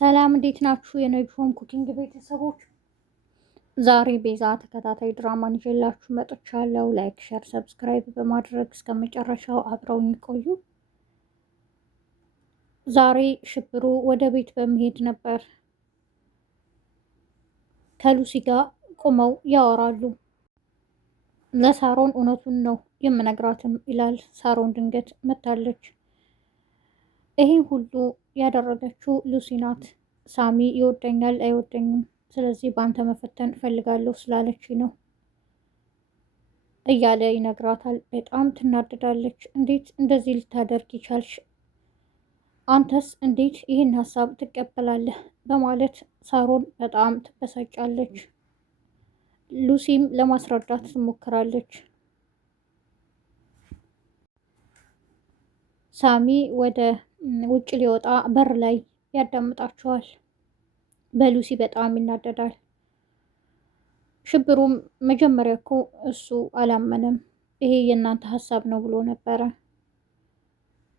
ሰላም እንዴት ናችሁ? የነጅሆም ኩኪንግ ቤተሰቦች፣ ዛሬ ቤዛ ተከታታይ ድራማን ይዤላችሁ መጥቻለሁ። ላይክ፣ ሸር፣ ሰብስክራይብ በማድረግ እስከ መጨረሻው አብረውኝ ቆዩ። ዛሬ ሽብሩ ወደ ቤት በመሄድ ነበር ከሉሲ ጋር ቆመው ያወራሉ። ለሳሮን እውነቱን ነው የምነግራትም ይላል። ሳሮን ድንገት መታለች። ይህን ሁሉ ያደረገችው ሉሲ ናት። ሳሚ ይወደኛል አይወደኝም፣ ስለዚህ በአንተ መፈተን እፈልጋለሁ ስላለች ነው እያለ ይነግራታል። በጣም ትናደዳለች። እንዴት እንደዚህ ልታደርግ ይቻልሽ? አንተስ እንዴት ይህን ሀሳብ ትቀበላለህ? በማለት ሳሮን በጣም ትበሳጫለች። ሉሲም ለማስረዳት ትሞክራለች። ሳሚ ወደ ውጭ ሊወጣ በር ላይ ያዳምጣቸዋል። በሉሲ በጣም ይናደዳል። ሽብሩም መጀመሪያ እኮ እሱ አላመነም፣ ይሄ የእናንተ ሀሳብ ነው ብሎ ነበረ።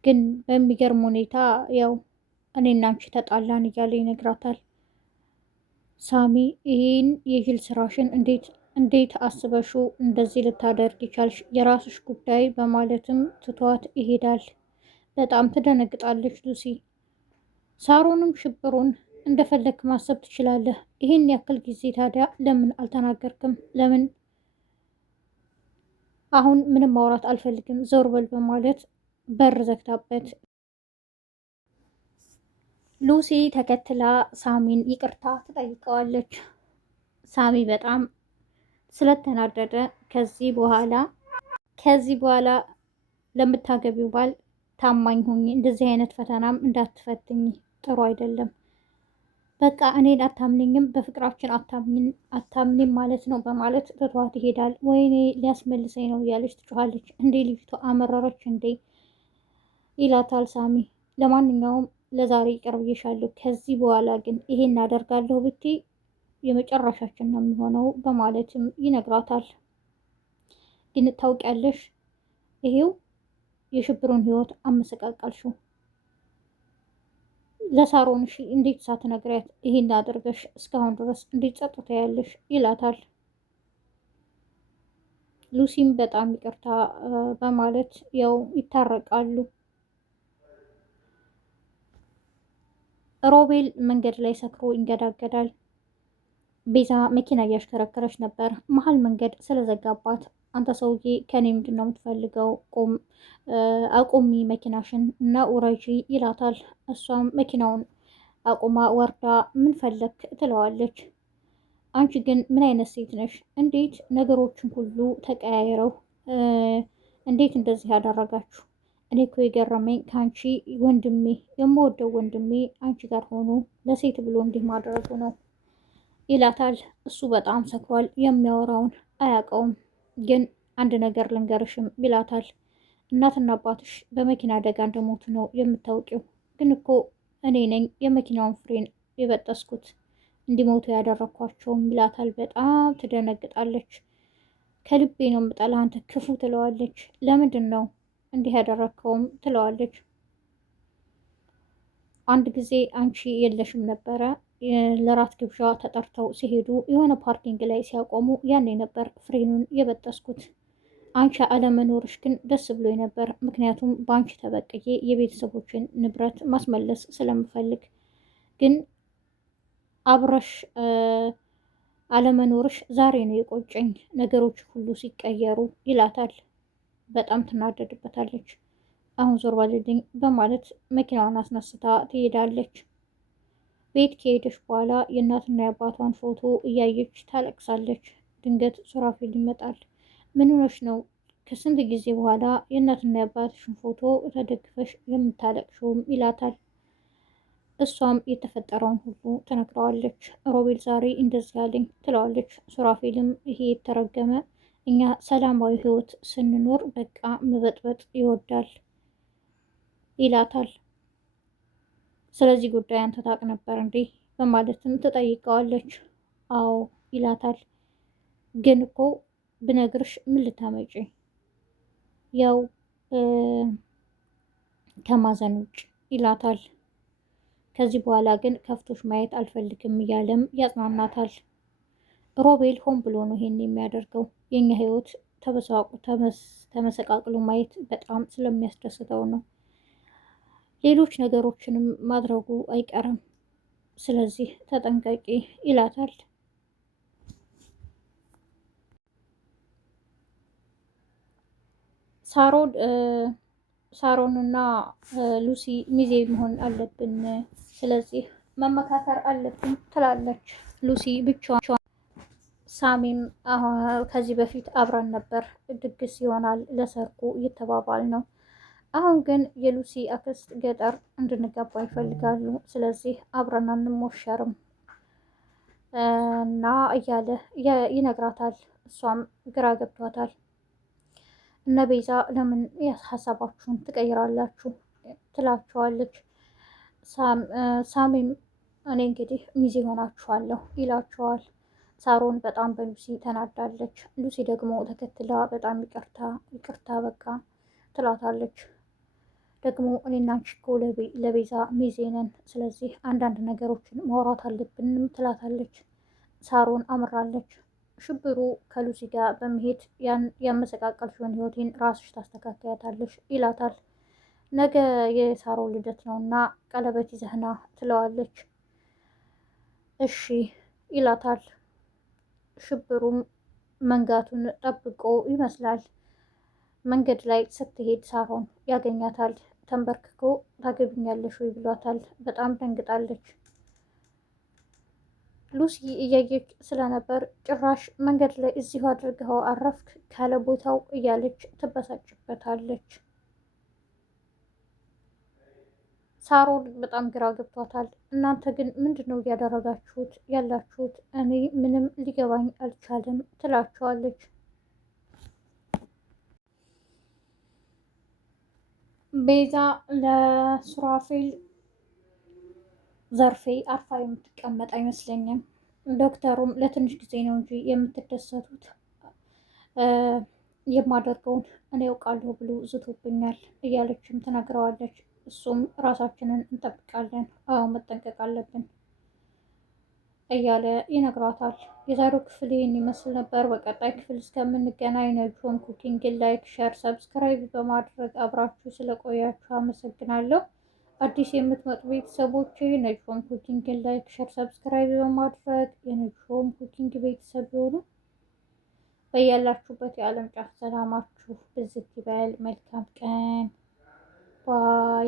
ግን በሚገርም ሁኔታ ያው እኔና አንቺ ተጣላን እያለ ይነግራታል። ሳሚ ይህን የጅል ስራሽን እንዴት አስበሹ እንደዚህ ልታደርግ ይቻልሽ? የራስሽ ጉዳይ በማለትም ትቷት ይሄዳል። በጣም ትደነግጣለች ሉሲ። ሳሮንም ሽብሩን እንደፈለግክ ማሰብ ትችላለህ፣ ይህን ያክል ጊዜ ታዲያ ለምን አልተናገርክም? ለምን? አሁን ምንም ማውራት አልፈልግም፣ ዘውር በል በማለት በር ዘግታበት ሉሲ ተከትላ ሳሚን ይቅርታ ትጠይቀዋለች። ሳሚ በጣም ስለተናደደ ከዚህ በኋላ ለምታገቢው ባል ታማኝ ሁኚ፣ እንደዚህ አይነት ፈተናም እንዳትፈትኝ፣ ጥሩ አይደለም። በቃ እኔን አታምንኝም፣ በፍቅራችን አታምኒም ማለት ነው በማለት ትቷት ይሄዳል። ወይኔ ሊያስመልሰኝ ነው እያለች ትጮኻለች። እንዴ ልጅቷ አመረረች እንዴ ይላታል ሳሚ። ለማንኛውም ለዛሬ ይቀርብዬሻለሁ፣ ከዚህ በኋላ ግን ይሄን እናደርጋለሁ ብቴ የመጨረሻችን ነው የሚሆነው በማለትም ይነግራታል። ግን ታውቂያለሽ፣ ይሄው የሽብሩን ህይወት አመሰቃቀልሽው። ለሳሮን እሺ እንዴት ሳትነግሪያት ይሄን አድርገሽ እስካሁን ድረስ እንዴት ጸጥታ ያለሽ ይላታል። ሉሲም በጣም ይቅርታ በማለት ያው ይታረቃሉ። ሮቤል መንገድ ላይ ሰክሮ ይንገዳገዳል። ቤዛ መኪና እያሽከረከረች ነበር። መሀል መንገድ ስለዘጋባት አንተ ሰውዬ ከኔ ምንድን ነው የምትፈልገው? አቁሚ መኪናሽን እና ውረጂ ይላታል። እሷም መኪናውን አቁማ ወርዳ ምን ፈለክ ትለዋለች። አንቺ ግን ምን አይነት ሴት ነሽ? እንዴት ነገሮችን ሁሉ ተቀያይረው እንዴት እንደዚህ ያደረጋችሁ? እኔ እኮ የገረመኝ ከአንቺ ወንድሜ የምወደው ወንድሜ አንቺ ጋር ሆኖ ለሴት ብሎ እንዲህ ማድረጉ ነው ይላታል። እሱ በጣም ሰክሯል፣ የሚያወራውን አያውቀውም። ግን አንድ ነገር ልንገርሽም ይላታል። እናትና አባትሽ በመኪና አደጋ እንደሞቱ ነው የምታውቂው። ግን እኮ እኔ ነኝ የመኪናውን ፍሬን የበጠስኩት እንዲሞቱ ያደረኳቸውም ይላታል። በጣም ትደነግጣለች። ከልቤ ነው የምጠላህ አንተ ክፉ ትለዋለች። ለምንድን ነው እንዲህ ያደረግከውም ትለዋለች። አንድ ጊዜ አንቺ የለሽም ነበረ ለራት ግብዣ ተጠርተው ሲሄዱ የሆነ ፓርኪንግ ላይ ሲያቆሙ ያኔ ነበር ፍሬኑን የበጠስኩት። አንቺ አለመኖርሽ ግን ደስ ብሎኝ ነበር፣ ምክንያቱም በአንቺ ተበቅዬ የቤተሰቦችን ንብረት ማስመለስ ስለምፈልግ። ግን አብረሽ አለመኖርሽ ዛሬ ነው የቆጨኝ፣ ነገሮች ሁሉ ሲቀየሩ ይላታል። በጣም ትናደድበታለች። አሁን ዞር በልልኝ በማለት መኪናዋን አስነስታ ትሄዳለች። ቤት ከሄደች በኋላ የእናትና የአባቷን ፎቶ እያየች ታለቅሳለች። ድንገት ሱራፌል ይመጣል። ምን ሆነሽ ነው ከስንት ጊዜ በኋላ የእናትና የአባትሽን ፎቶ ተደግፈሽ የምታለቅሽውም ይላታል። እሷም የተፈጠረውን ሁሉ ትነግረዋለች። ሮቤል ዛሬ እንደዚህ ያለኝ ትለዋለች። ሱራፌልም ይሄ የተረገመ እኛ ሰላማዊ ህይወት ስንኖር በቃ መበጥበጥ ይወዳል ይላታል። ስለዚህ ጉዳይ አንተ ታውቅ ነበር እንዴ በማለትም ትጠይቀዋለች። አዎ ይላታል። ግን እኮ ብነግርሽ ምን ልታመጪ? ያው ከማዘን ውጭ ይላታል። ከዚህ በኋላ ግን ከፍቶሽ ማየት አልፈልግም እያለም ያጽናናታል። ሮቤል ሆን ብሎ ነው ይሄን የሚያደርገው። የኛ ህይወት ተመሰቃቅሎ ማየት በጣም ስለሚያስደስተው ነው። ሌሎች ነገሮችንም ማድረጉ አይቀርም። ስለዚህ ተጠንቀቂ ይላታል። ሳሮንና ሉሲ ሚዜ መሆን አለብን፣ ስለዚህ መመካከር አለብን ትላለች ሉሲ ብቻዋን። ሳሚም ከዚህ በፊት አብረን ነበር፣ ድግስ ይሆናል ለሰርጉ እየተባባል ነው። አሁን ግን የሉሲ አክስት ገጠር እንድንገባ ይፈልጋሉ፣ ስለዚህ አብረን አንሞሸርም እና እያለ ይነግራታል። እሷም ግራ ገብቷታል። እነ ቤዛ ለምን ሀሳባችሁን ትቀይራላችሁ ትላቸዋለች። ሳሚም እኔ እንግዲህ ሚዜ ሆናችኋለሁ ይላቸዋል። ሳሮን በጣም በሉሲ ተናዳለች። ሉሲ ደግሞ ተከትላ በጣም ይቅርታ በቃ ትላታለች። ደግሞ እኔና አንቺ እኮ ለቤዛ ሚዜ ነን፣ ስለዚህ አንዳንድ ነገሮችን ማውራት አለብንም ትላታለች። ሳሮን አምራለች። ሽብሩ ከሉሲ ጋር በመሄድ ያመሰቃቀልሽውን ህይወቴን ራስሽ ታስተካከያታለሽ ይላታል። ነገ የሳሮን ልደት ነውና ቀለበት ይዘህና ትለዋለች። እሺ ይላታል። ሽብሩም መንጋቱን ጠብቆ ይመስላል። መንገድ ላይ ስትሄድ ሳሮን ያገኛታል። ተንበርክኮ ታገብኛለሽ ወይ ብሏታል። በጣም ደንግጣለች። ሉሲ እያየች ስለነበር ጭራሽ መንገድ ላይ እዚሁ አድርገኸው አረፍክ ካለ ቦታው እያለች ትበሳጭበታለች። ሳሮን በጣም ግራ ገብቷታል። እናንተ ግን ምንድን ነው እያደረጋችሁት ያላችሁት? እኔ ምንም ሊገባኝ አልቻለም ትላቸዋለች። ቤዛ ለሱራፌል ዘርፌ አርፋ የምትቀመጥ አይመስለኝም። ዶክተሩም ለትንሽ ጊዜ ነው እንጂ የምትደሰቱት የማደርገውን እኔ ያውቃለሁ ብሎ ዝቶብኛል እያለችም ትነግረዋለች። እሱም ራሳችንን እንጠብቃለን፣ አዎ መጠንቀቅ አለብን እያለ ይነግራታል። የዛሬው ክፍል ይህን ይመስል ነበር። በቀጣይ ክፍል እስከምንገናኝ ነጅሆም ኩኪንግን ላይክ፣ ሸር፣ ሰብስክራይብ በማድረግ አብራችሁ ስለቆያችሁ አመሰግናለሁ። አዲስ የምትመጡ ቤተሰቦች ነጅሆም ኩኪንግን ላይክ፣ ሸር፣ ሰብስክራይብ በማድረግ የነጅሆም ኩኪንግ ቤተሰብ የሆኑ በያላችሁበት የዓለም ጫፍ ሰላማችሁ ብዝት ይበል። መልካም ቀን ባይ